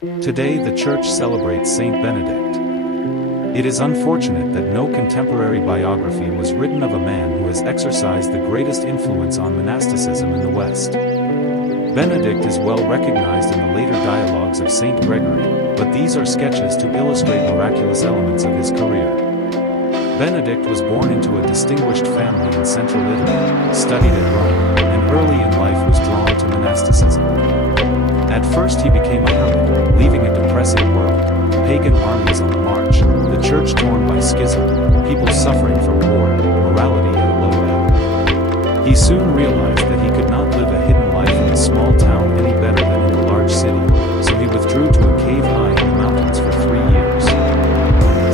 Today the church celebrates Saint Benedict. It is unfortunate that no contemporary biography was written of a man who has exercised the greatest influence on monasticism in the West. Benedict is well recognized in the later dialogues of Saint Gregory, but these are sketches to illustrate miraculous elements of his career. Benedict was born into a distinguished family in central Italy, studied at Rome, and early in life was drawn to monasticism. At first he became a hermit, leaving a depressing world, pagan armies on the march, the church torn by schism, people suffering from war, morality at a low ebb. He soon realized that he could not live a hidden life in a small town any better than in a large city, so he withdrew to a cave high in the mountains for 3 years.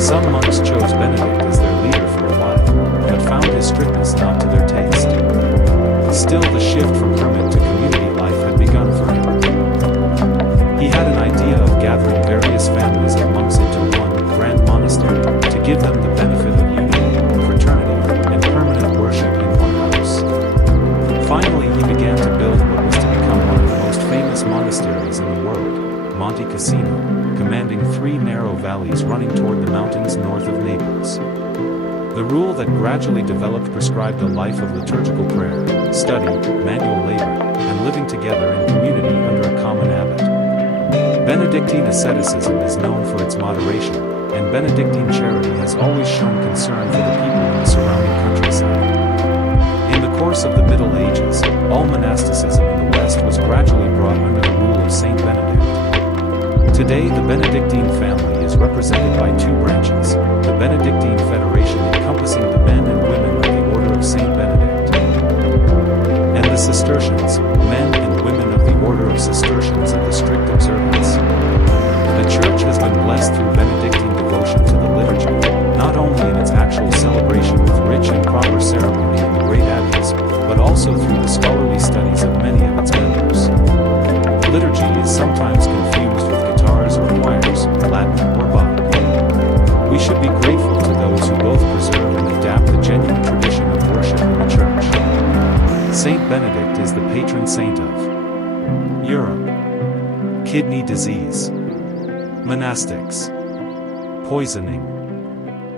Some monks chose Benedict as their leader for a while, but found his strictness not to their taste. Still, the shift from hermit to community life had begun for him. He had an idea of gathering various families of monks into one grand monastery, to give them the benefit of unity, fraternity, and permanent worship in one house. Finally he began to build what was to become one of the most famous monasteries in the world, Monte Cassino, commanding 3 narrow valleys running toward the mountains north of Naples. The rule that gradually developed prescribed a life of liturgical prayer, study, manual labor, and living together in community under a common abbot. Benedictine asceticism is known for its moderation, and Benedictine charity has always shown concern for the people in the surrounding countryside. In the course of the Middle Ages, all monasticism in the West was gradually brought under the rule of Saint Benedict. Today the Benedictine family is represented by 2 branches, the Benedictine Federation encompassing the men and women of the Order of Saint Benedict, and the Cistercians, men and women of the Order of Cistercians of the strict observance. The Church has been blessed through Benedictine devotion to the liturgy, not only in its actual celebration with rich and proper ceremony in the great abbeys, but also through the scholarly studies of many of its members. Liturgy is sometimes confused with guitars or choirs, Latin or Bach. We should be grateful to those who both preserve and adapt the genuine tradition of worship in the Church. Saint Benedict is the patron saint of Europe, kidney disease, monastics, poisoning,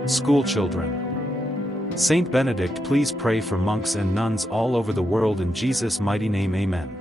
schoolchildren. Saint Benedict, please pray for monks and nuns all over the world in Jesus' mighty name, amen.